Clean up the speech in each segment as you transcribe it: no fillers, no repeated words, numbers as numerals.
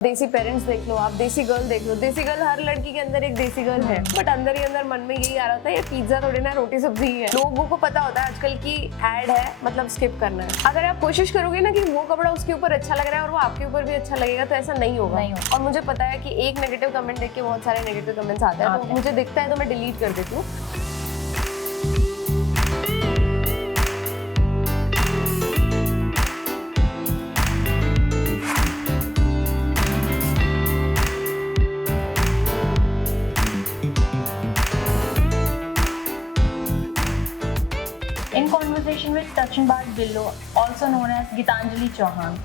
देसी पेरेंट्स देख लो, आप देसी गर्ल देख लो। देसी गर्ल, हर लड़की के अंदर एक देसी गर्ल है, बट अंदर ही अंदर मन में यही आ रहा था ये पिज्जा थोड़ी ना रोटी सब्जी ही है। लोगों को पता होता है आजकल की ऐड है, मतलब स्किप करना है। अगर आप कोशिश करोगे ना कि वो कपड़ा उसके ऊपर अच्छा लग रहा है और वो आपके ऊपर भी अच्छा लगेगा, तो ऐसा नहीं होगा। और मुझे पता है कि एक नेगेटिव कमेंट देख के बहुत सारे नेगेटिव कमेंट्स आते हैं, तो मुझे दिखता है तो मैं डिलीट कर देती हूँ। In conversation with Tachinbad Billo, also known as Gitanjali Chauhan.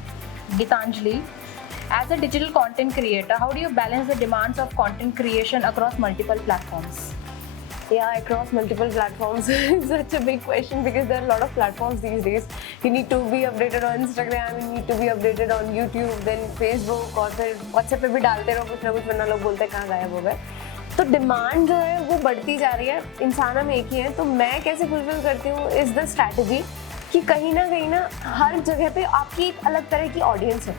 Gitanjali, as a digital content creator, how do you balance the demands of content creation across multiple platforms? Yeah, across multiple platforms is such a big question because there are a lot of platforms these days. You need to be updated on Instagram, you need to be updated on YouTube, then Facebook, और फिर WhatsApp पे भी डालते रहो कुछ ना कुछ, वरना लोग बोलते हैं कहाँ गायब हो गए। तो डिमांड जो है वो बढ़ती जा रही है, इंसान हम एक ही हैं। तो मैं कैसे फुलफिल करती हूँ इज द स्ट्रैटेजी कि कहीं ना हर जगह पे आपकी एक अलग तरह की ऑडियंस है।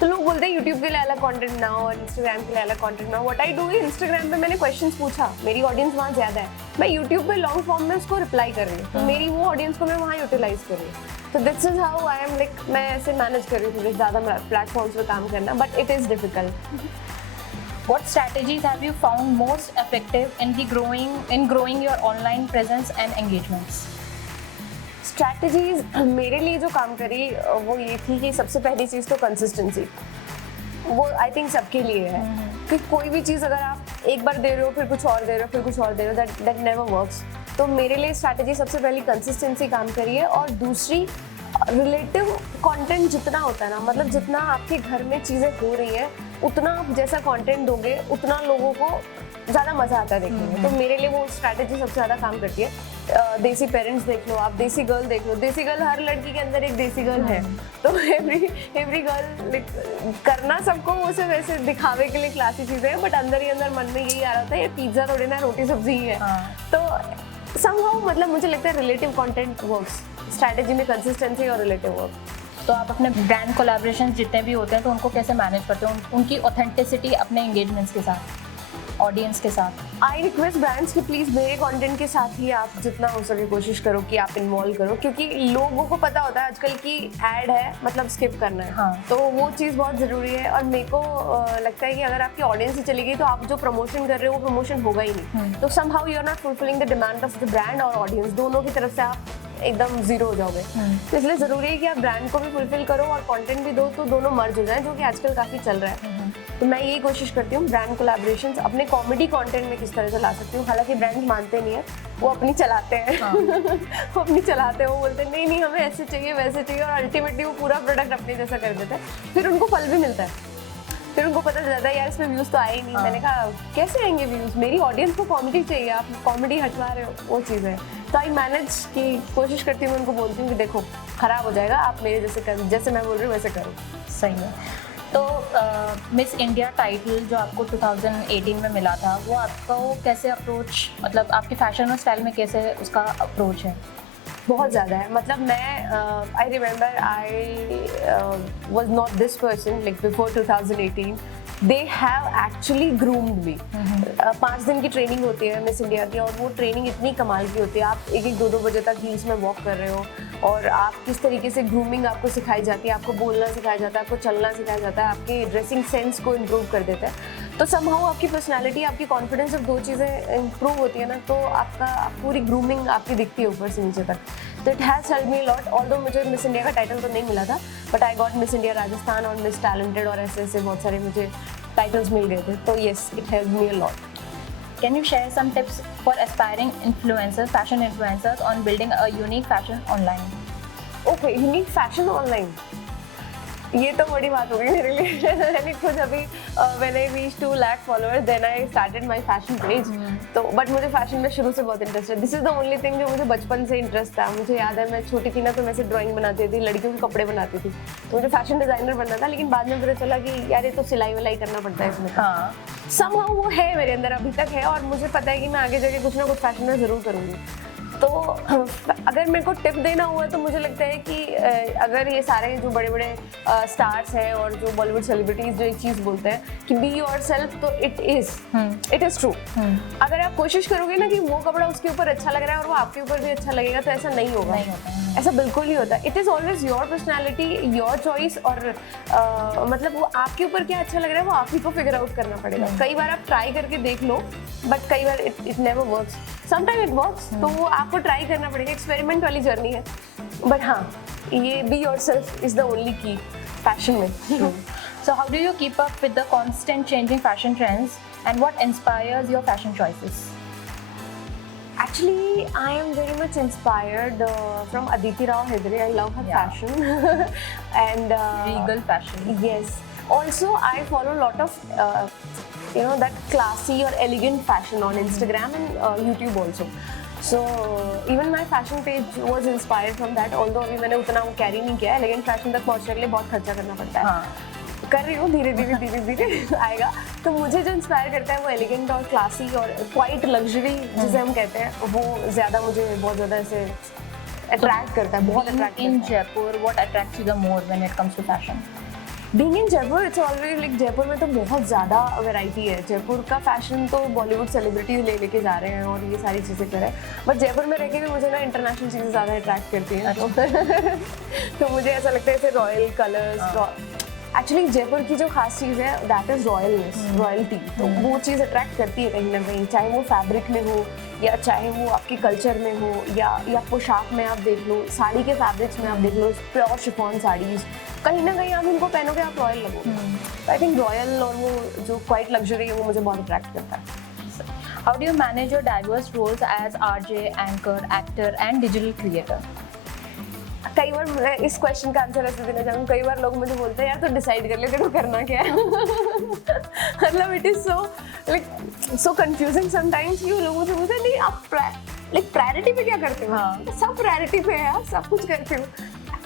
तो लोग बोलते हैं यूट्यूब के लिए अलग कंटेंट बनाओ और इंस्टाग्राम के लिए अलग कंटेंट बनाओ। व्हाट आई डू, इंस्टाग्राम पे मैंने क्वेश्चंस पूछा, मेरी ऑडियंस वहाँ ज़्यादा है, मैं यूट्यूब पे लॉन्ग फॉर्म में उसको रिप्लाई कर रही हूँ, तो मेरी वो ऑडियंस को मैं वहाँ यूटिलाइज कर रही हूँ। तो this is how I am like, मैं ऐसे मैनेज कर रही हूँ ज़्यादा प्लेटफॉर्म्स पे काम करना, but it is difficult. What strategies have you found most effective in growing your online presence and engagements? Strategies मेरे लिए जो काम करी वो ये थी कि सबसे पहली चीज़ तो कंसिस्टेंसी। वो आई थिंक सबके लिए है कि कोई भी चीज़ अगर आप एक बार दे रहे हो, फिर कुछ और दे रहे हो, फिर कुछ और दे रहे हो, दैट नेवर वर्क्स। तो मेरे लिए स्ट्रैटेजी सबसे पहली कंसिस्टेंसी काम करी है, और दूसरी रिलेटिव कंटेंट जितना होता है ना, मतलब जितना आपके घर में चीज़ें हो रही हैं, उतना आप जैसा कंटेंट दोगे उतना लोगों को ज़्यादा मज़ा आता है देखने में। तो मेरे लिए वो स्ट्रैटेजी सबसे ज़्यादा काम करती है। देसी पेरेंट्स देख लो, आप देसी गर्ल देख लो। देसी गर्ल, हर लड़की के अंदर एक देसी गर्ल है। तो एवरी गर्ल करना सबको वो सिर्फ ऐसे दिखावे के लिए क्लासी चीज़ें हैं, बट अंदर ही अंदर मन में यही आ रहा था ये पिज्ज़ा थोड़ी ना रोटी सब्जी ही है। तो समहाउ मतलब मुझे लगता है रिलेटिव कंटेंट वर्क्स, स्ट्रैटेजी में कंसिस्टेंसी और रिलेटिव वर्क। तो आप अपने ब्रांड कोलैबोरेशंस जितने भी होते हैं तो उनको कैसे मैनेज करते हो, उनकी ऑथेंटिसिटी अपने एंगेजमेंट्स के साथ, ऑडियंस के साथ? आई रिक्वेस्ट ब्रांड्स कि प्लीज़ मेरे कंटेंट के साथ ही आप जितना हो सके कोशिश करो कि आप इन्वॉल्व करो, क्योंकि लोगों को पता होता है आजकल की ऐड है, मतलब स्किप करना है। हाँ। तो वो चीज़ बहुत ज़रूरी है। और मेरे को लगता है कि अगर आपकी ऑडियंस ही चली गई तो आप जो प्रमोशन कर रहे हो वो प्रमोशन होगा ही नहीं। तो somehow you are not fulfilling the demand of the brand और ऑडियंस, दोनों की तरफ से आप एकदम जीरो हो जाओगे। तो इसलिए ज़रूरी है कि आप ब्रांड को भी फुलफिल करो और कंटेंट भी दो, तो दोनों मर्ज हो जाएं, जो कि आजकल काफ़ी चल रहा है। तो मैं यही कोशिश करती हूँ ब्रांड कोलैबोरेशंस अपने कॉमेडी कंटेंट में किस तरह से ला सकती हूँ। हालांकि ब्रांड्स मानते नहीं है, वो अपनी चलाते हैं। हाँ। वो अपनी चलाते हैं, वो बोलते हैं नहीं हमें ऐसे चाहिए वैसे चाहिए, और अल्टीमेटली वो पूरा प्रोडक्ट अपने जैसा कर देते हैं। फिर उनको फल भी मिलता है, फिर उनको पता चलता है यार इसमें व्यूज़ तो आए ही नहीं। मैंने कहा कैसे आएंगे व्यूज़, मेरी ऑडियंस को कॉमेडी चाहिए, आप कॉमेडी हटवा रहे हो, वो चीज़ है। तो आई मैनेज की कोशिश करती हूँ, उनको बोलती हूँ कि देखो ख़राब हो जाएगा, आप मेरे जैसे करो, जैसे मैं बोल रही हूँ वैसे करो। सही है। तो मिस इंडिया टाइटल जो आपको 2018 में मिला था, वो आपका वो कैसे अप्रोच, मतलब आपके फैशन और स्टाइल में कैसे उसका अप्रोच है? बहुत ज़्यादा है। मतलब मैं I remember I was not this person like before 2018। They have actually groomed me. 5 दिन की ट्रेनिंग होती है मिस इंडिया की, और वो ट्रेनिंग इतनी कमाल की होती है। आप 1-2 बजे तक हील्स में वॉक कर रहे हो, और आप किस तरीके से ग्रूमिंग आपको सिखाई जाती है, आपको बोलना सिखाया जाता है, आपको चलना सिखाया जाता है, आपकी ड्रेसिंग सेंस को इम्प्रूव कर देता है। तो समहाउ आपकी पर्सनैलिटी, आपकी कॉन्फिडेंस, जब 2 चीज़ें इम्प्रूव होती है ना, तो आपका पूरी ग्रूमिंग आपकी दिखती है ऊपर से नीचे तक। तो it has help me lot. Although मुझे मिस इंडिया का टाइटल तो नहीं मिला था, but I got miss India Rajasthan और मिस टैलेंटेड, और ऐसे बहुत सारे मुझे टाइटल्स मिल गए थे। तो yes, it help me a lot. Can you share some tips for aspiring influencers, fashion influencers, on building a unique fashion online? Okay, unique fashion online, ये तो बड़ी बात हो गई मेरे लिए। मैंने खुद अभी when I reach 2 lakh followers then I started my fashion page. तो बट मुझे फैशन में शुरू से बहुत इंटरेस्ट है। This is the only thing जो मुझे बचपन से इंटरेस्ट था। मुझे याद है मैं छोटी थी ना, तो मैं से ड्राइंग बनाती थी, लड़कियों के कपड़े बनाती थी, तो मुझे फैशन डिजाइनर बनना था। लेकिन बाद में पता चला कि यार ये तो सिलाई विलाई करना पड़ता है इसमें। हाँ। समहाउ वो है मेरे अंदर, अभी तक है, और मुझे पता है कि मैं आगे जाके कुछ ना कुछ फैशन में ज़रूर करूँगी। तो अगर मेरे को टिप देना हुआ तो मुझे लगता है कि अगर ये सारे जो बड़े बड़े स्टार्स हैं और जो बॉलीवुड सेलिब्रिटीज जो एक चीज़ बोलते हैं कि बी योर सेल्फ, तो इट इज़ ट्रू। अगर आप कोशिश करोगे ना कि वो कपड़ा उसके ऊपर अच्छा लग रहा है और वो आपके ऊपर भी अच्छा लगेगा, तो ऐसा नहीं होगा। ऐसा बिल्कुल नहीं होता। It is always your personality, your choice, और मतलब वो आपके ऊपर क्या अच्छा लग रहा है वो आप ही को फिगर आउट करना पड़ेगा। कई बार आप ट्राई करके देख लो, बट कई बार it never works, sometime it works, तो वो आपको ट्राई करना पड़ेगा। एक्सपेरिमेंट वाली जर्नी है। बट हाँ, ये be your self is the only की फैशन में। So how do you keep up with the constant changing fashion trends and what inspires your fashion choices? Actually, I am very much inspired from Aditi Rao Hegde. I love her fashion. And Regal fashion. Yes. Also, I follow a lot of that classy or elegant fashion on Instagram and YouTube also. So even my fashion page was inspired from that. Although अभी मैंने उतना वो carry नहीं किया है, elegant fashion तक पहुँचने के लिए बहुत खर्चा करना पड़ता है। कर रही हूँ, धीरे धीरे आएगा। तो मुझे जो इंस्पायर करता है वो एलिगेंट और क्लासी और क्वाइट लग्जरी जिसे हम कहते हैं, वो ज़्यादा मुझे बहुत ज़्यादा ऐसे अट्रैक्ट करता है, बहुत अट्रैक्ट करता है। In Jaipur, what attracts you the more when it comes to fashion? Being in Jaipur, it's always like Jaipur में तो बहुत ज़्यादा वैरायटी है। जयपुर का फैशन तो बॉलीवुड सेलिब्रिटीज लेके जा रहे हैं और ये सारी चीज़ें कर रहे हैं, बट जयपुर में रह के भी मुझे ना इंटरनेशनल चीज़ें ज़्यादा अट्रैक्ट करती हैं। तो मुझे ऐसा लगता है जैसे रॉयल कलर्स। एक्चुअली जयपुर की जो खास चीज़ है दैट इज़ रॉयलनेस, रॉयल्टी। तो वो चीज़ अट्रैक्ट करती है कहीं ना कहीं, चाहे वो फैब्रिक में हो या चाहे वो आपके कल्चर में हो या पोशाक में आप देख लो, साड़ी के फैब्रिक्स में आप देख लो, प्योर शिफॉन साड़ीज़, कहीं ना कहीं आप इनको पहनोगे आप रॉयल लगोगे। आई थिंक रॉयल और वो जो क्वाइट लग्जरी है वो मुझे बहुत अट्रैक्ट करता है। How do you manage your diverse roles as RJ, anchor, actor and digital creator? कई बार मैं इस क्वेश्चन का आंसर ऐसे देना चाहूँगी, कई बार लोग मुझे बोलते हैं यार तो डिसाइड कर ले तेरे को करना क्या है। मतलब it is so confusing sometimes. ये लोग मुझे बोलते हैं नहीं आप प्रायोरिटी पे क्या करते हो? सब प्रायोरिटी पे है यार, सब कुछ करते हो,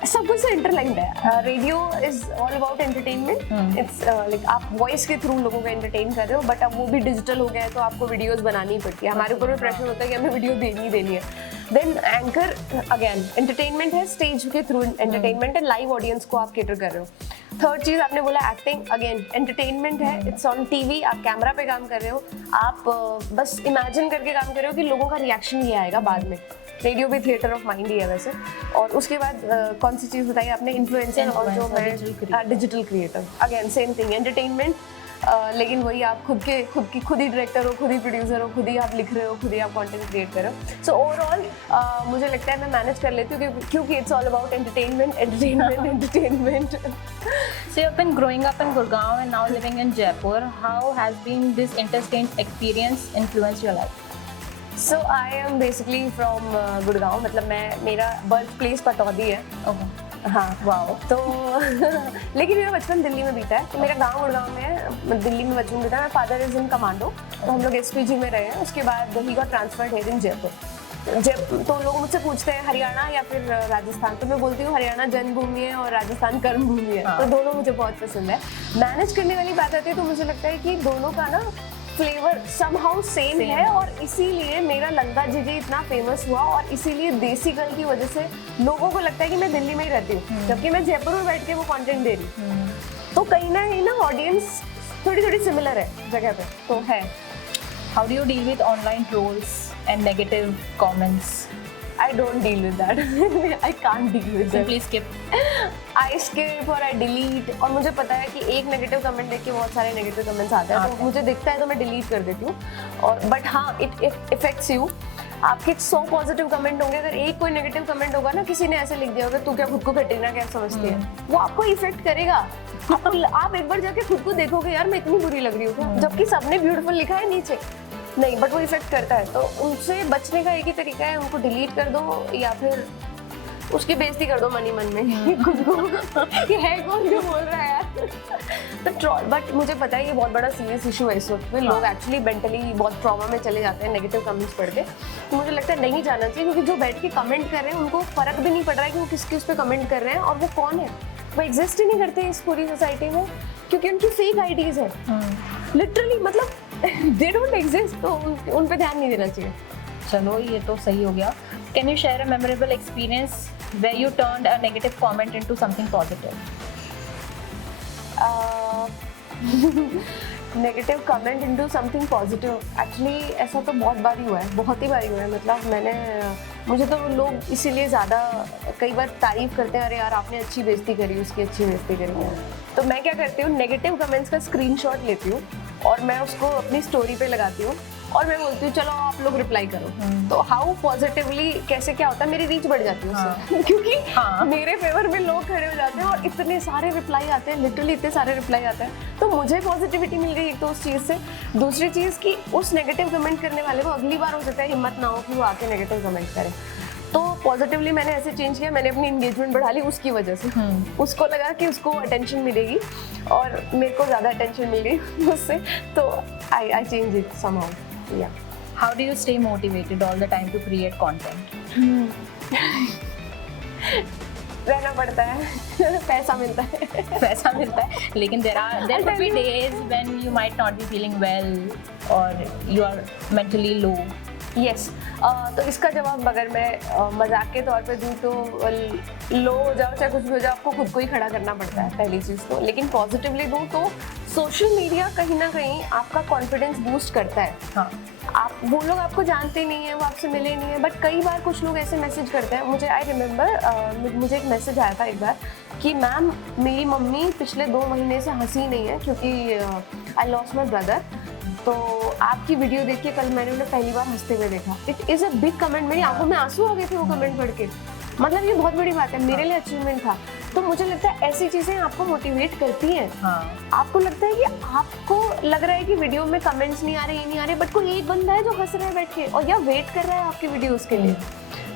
सब कुछ से इंटरलाइंड है। Radio is all about entertainment. It's like आप वॉइस के थ्रू लोगों को एंटरटेन कर रहे हो, बट अब वो भी डिजिटल हो गया है तो आपको वीडियोस बनानी पड़ती है। हमारे ऊपर भी प्रेशर होता है कि हमें वीडियो देनी है। देन एंकर अगेन एंटरटेनमेंट है, स्टेज के थ्रू एंटरटेनमेंट है, लाइव ऑडियंस को आप केटर कर रहे हो। थर्ड चीज़ आपने बोला एक्टिंग, अगेन एंटरटेनमेंट है, इट्स ऑन टीवी, आप कैमरा पे काम कर रहे हो, आप बस इमेजिन करके काम कर रहे हो कि लोगों का रिएक्शन ये आएगा बाद में। रेडियो भी थिएटर ऑफ माइंड ही है वैसे। और उसके बाद कौन सी चीज़ बताई आपने? इन्फ्लुएंसर और जो मैं digital creator, again same thing entertainment. लेकिन वही आप खुद ही डायरेक्टर हो, खुद ही प्रोड्यूसर हो, खुद ही आप लिख रहे हो, खुद ही आप कंटेंट क्रिएट कर रहे हो। सो ओवरऑल मुझे लगता है मैं मैनेज कर लेती हूँ क्योंकि it's all about entertainment. So you've been growing up in Gurgaon and now living in Jaipur. How has been this interstate experience influenced your life? So I am basically from Gurgaon, मतलब मेरा birth place Pataudi है। हाँ wow. तो लेकिन मेरा बचपन दिल्ली में बीता है। तो मेरा गांव गुड़गांव में है, दिल्ली में बचपन बीता है। मेरा फादर इज इन कमांडो, तो हम लोग SPG में रहे हैं। उसके बाद he got transferred here in Jaipur. तो लोग मुझसे पूछते हैं हरियाणा या फिर राजस्थान, तो मैं बोलती हूँ हरियाणा जन्मभूमि है और राजस्थान कर्मभूमि है। तो दोनों मुझे बहुत पसंद है। मैनेज करने वाली बात आती है तो मुझे लगता है कि दोनों का ना फ्लेवर समहाउ सेम है, और इसीलिए मेरा लंका जीजी इतना फेमस हुआ और इसीलिए देसी गर्ल की वजह से लोगों को लगता है कि मैं दिल्ली में ही रहती हूँ जबकि मैं जयपुर में बैठ के वो कंटेंट दे रही हूँ। तो कहीं ना ऑडियंस थोड़ी सिमिलर है जगह पे तो है। How do you deal with online trolls and negative comments? I don't deal with that. I can't deal with that. Simply skip. I skip or I delete. और मुझे पता है कि एक नेगेटिव कमेंट देख के बहुत सारे नेगेटिव कमेंट्स आते हैं, तो मुझे दिखता है तो मैं डिलीट कर देती हूँ। और बट हाँ, इट इफेक्ट्स यू। आपके 100 पॉजिटिव कमेंट होंगे, अगर एक कोई नेगेटिव कमेंट होगा ना, किसी ने ऐसे लिख दिया होगा तू क्या खुद को कटरीना कैफ समझती है, वो आपको इफेक्ट करेगा। आप एक बार जाके खुद को देखोगे यार मैं इतनी बुरी लग रही हूँ, जबकि सबने ब्यूटीफुल लिखा है नीचे, नहीं बट वो इफेक्ट करता है। तो उनसे बचने का एक ही तरीका है, उनको डिलीट कर दो या फिर उसकी बेइज्जती कर दो मन ही मन में खुद को कि है कौन जो बोल रहा है यार। तो ट्रॉल, बट मुझे पता है ये बहुत बड़ा सीरियस इशू है इस वक्त में। लोग एक्चुअली मेंटली बहुत ट्रॉमा में चले जाते हैं नेगेटिव कमेंट्स पढ़ के। तो मुझे लगता है नहीं जाना चाहिए, क्योंकि जो बैठ के कमेंट कर रहे हैं उनको फर्क भी नहीं पड़ रहा है कि वो किस पे कमेंट कर रहे हैं और वो कौन है। वो एग्जिस्ट ही नहीं करते इस पूरी सोसाइटी में, क्योंकि उनकी फेक आईडीज है लिटरली, मतलब दे डोंट एग्जिस्ट। तो उन पे ध्यान नहीं देना चाहिए। चलो ये तो सही हो गया. Can you share a memorable experience where you turned a negative comment into something positive? Negative comment into something positive, actually ऐसा तो बहुत बार ही हुआ है, बहुत ही बार ही हुआ है. मतलब मुझे तो लोग इसीलिए ज़्यादा कई बार तारीफ़ करते हैं, अरे यार आपने अच्छी बेइज्जती करी, उसकी अच्छी बेइज्जती करी. तो मैं क्या करती हूँ, नेगेटिव कमेंट्स का स्क्रीनशॉट लेती हूँ और मैं उसको अपनी स्टोरी पे लगाती हूँ और मैं बोलती हूँ चलो आप लोग रिप्लाई करो. तो हाउ पॉजिटिवली कैसे क्या होता है, मेरी रीच बढ़ जाती है उससे. क्योंकि मेरे फेवर में लोग खड़े हो जाते हैं और इतने सारे रिप्लाई आते हैं, लिटरली इतने सारे रिप्लाई आते हैं. तो मुझे पॉजिटिविटी मिल गई एक तो उस चीज़ से. दूसरी चीज़ कि उस नेगेटिव कमेंट करने वाले को अगली बार हो सकता है हिम्मत ना हो कि वो आके नेगेटिव कमेंट करे. तो पॉजिटिवली मैंने ऐसे चेंज किया, मैंने अपनी एंगेजमेंट बढ़ा ली उसकी वजह से. उसको लगा कि उसको अटेंशन मिलेगी और मेरे को ज़्यादा अटेंशन मिल गई उससे. तो I change it somehow. Yeah. How do you stay motivated all the time to create content? रहना पड़ता है. पैसा मिलता है. पैसा मिलता है, लेकिन there will be days when you might not be feeling well or you are mentally low. Yes. तो इसका जवाब अगर मैं मजाक के तौर पे दूँ तो लो हो जाओ चाहे कुछ भी हो जाओ, आपको खुद को ही खड़ा करना पड़ता है पहली चीज़ तो. लेकिन पॉजिटिवली दूँ तो सोशल मीडिया कहीं ना कहीं आपका कॉन्फिडेंस बूस्ट करता है. हाँ. आप वो लोग आपको जानते नहीं है, वो आपसे मिले नहीं है, बट कई बार कुछ लोग ऐसे मैसेज करते हैं. मुझे आई रिमेंबर मुझे एक मैसेज आया था एक बार कि मैम मेरी मम्मी पिछले 2 महीने से हंसी नहीं है क्योंकि आई लॉस्ट माई ब्रदर. तो आपकी वीडियो देख के कल मैंने उन्हें पहली बार हंसते हुए देखा. It is a big comment. मेरी आंखों में आंसू आ गए थे वो कमेंट पढ़ के. मतलब ये बहुत बड़ी बात है, मेरे लिए अचीवमेंट था. तो मुझे लगता है ऐसी चीज़ें आपको मोटिवेट करती हैं. आपको लगता है कि आपको लग रहा है कि वीडियो में कमेंट्स नहीं आ रहे, ये नहीं आ रहे, बट कोई एक बंदा है जो हंस रहा है बैठ के और या वेट कर रहा है आपकी वीडियोस के लिए.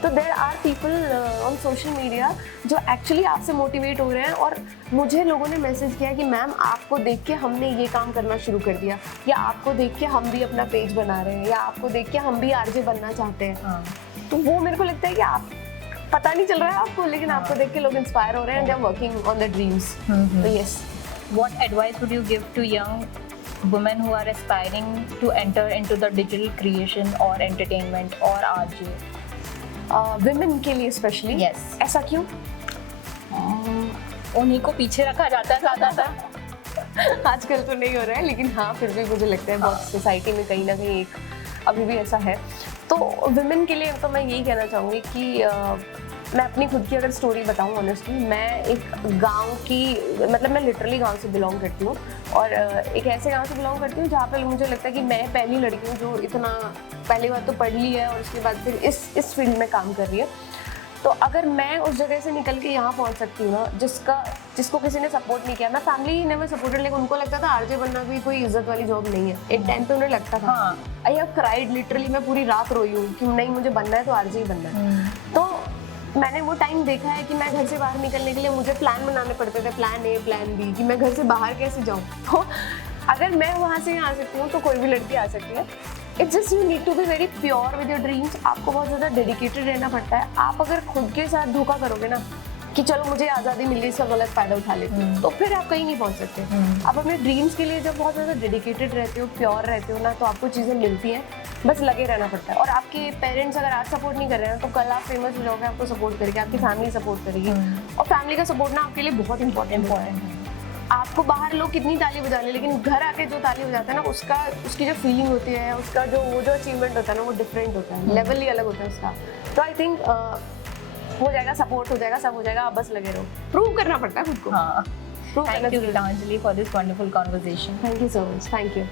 तो there are people on social media जो एक्चुअली आपसे मोटिवेट हो रहे हैं. और मुझे लोगों ने मैसेज किया कि मैम आपको देख के हमने ये काम करना शुरू कर दिया, या आपको देख के हम भी अपना पेज बना रहे हैं, या आपको देख के हम भी आरजे बनना चाहते हैं. तो वो मेरे को लगता है कि आप पता नहीं चल रहा है आपको, लेकिन आपको देख के लोग इंस्पायर हो रहे हैं, they are working on the dreams. तो yes. What advice would you give to young women who are aspiring to enter into the digital creation or entertainment or RJ? Women के लिए स्पेशली. Yes. ऐसा क्यों? उन्हीं को पीछे रखा जाता है ज़्यादातर. आजकल तो नहीं हो रहा है, लेकिन हाँ फिर भी मुझे लगता है बहुत सोसाइटी में कहीं ना कहीं एक अभी भी ऐसा है. तो विमेन के लिए तो मैं यही कहना चाहूँगी कि मैं अपनी खुद की अगर स्टोरी बताऊँ ऑनेस्टली, मैं एक गांव की, मतलब मैं लिटरली गांव से बिलोंग करती हूँ और एक ऐसे गांव से बिलोंग करती हूँ जहाँ पे मुझे लगता है कि मैं पहली लड़की हूँ जो इतना पहली बार तो पढ़ ली है और उसके बाद फिर इस फील्ड में काम कर रही है. तो अगर मैं उस जगह से निकल के यहाँ पहुँच सकती हूँ ना, जिसको किसी ने सपोर्ट नहीं किया. मैं फैमिली ने मैं सपोर्टेड, लेकिन उनको लगता था आरजे बनना भी कोई इज्जत वाली जॉब नहीं है. एक टाइम पे उन्हें लगता था. I have cried literally. मैं पूरी रात रोई हूँ कि नहीं मुझे बनना है तो आरजे ही बनना है. तो मैंने वो टाइम देखा है कि मैं घर से बाहर निकलने के लिए मुझे प्लान बनाने पड़ते थे, प्लान ए प्लान बी, कि मैं घर से बाहर कैसे जाऊँ. तो अगर मैं वहाँ से यहाँ आ सकती हूँ तो कोई भी लड़की आ सकती है. It's just you need to be very pure with your dreams. आपको बहुत ज़्यादा डेडिकेटेड रहना पड़ता है. आप अगर खुद के साथ धोखा करोगे ना कि चलो मुझे आज़ादी मिल गई, इसका गलत फ़ायदा उठा लेते हो, तो फिर आप कहीं नहीं पहुँच सकते. आप अपने ड्रीम्स के लिए जब बहुत ज़्यादा डेडिकेटेड रहते हो, प्योर रहते हो ना, तो आपको चीज़ें मिलती हैं. बस लगे रहना पड़ता है. और आपके पेरेंट्स अगर आज सपोर्ट नहीं कर रहे हैं तो कल आप फेमस हो जाओगे, आपको सपोर्ट करेगी, आपकी फैमिली सपोर्ट करेगी. और फैमिली का सपोर्ट ना आपके लिए बहुत इंपॉर्टेंट है. आपको बाहर लोग कितनी ताली बजा ले, लेकिन घर आके जो ताली बजाता है ना, उसकी जो फीलिंग होती है, उसका जो अचीवमेंट होता है ना, वो डिफरेंट होता है. लेवल ही अलग होता है उसका. तो आई थिंक हो जाएगा, सपोर्ट हो जाएगा, सब हो जाएगा. आप बस लगे रहो. प्रूव करना पड़ता है खुद को. Thank you, Gitanjali, for this wonderful conversation. Thank you so much. Thank you.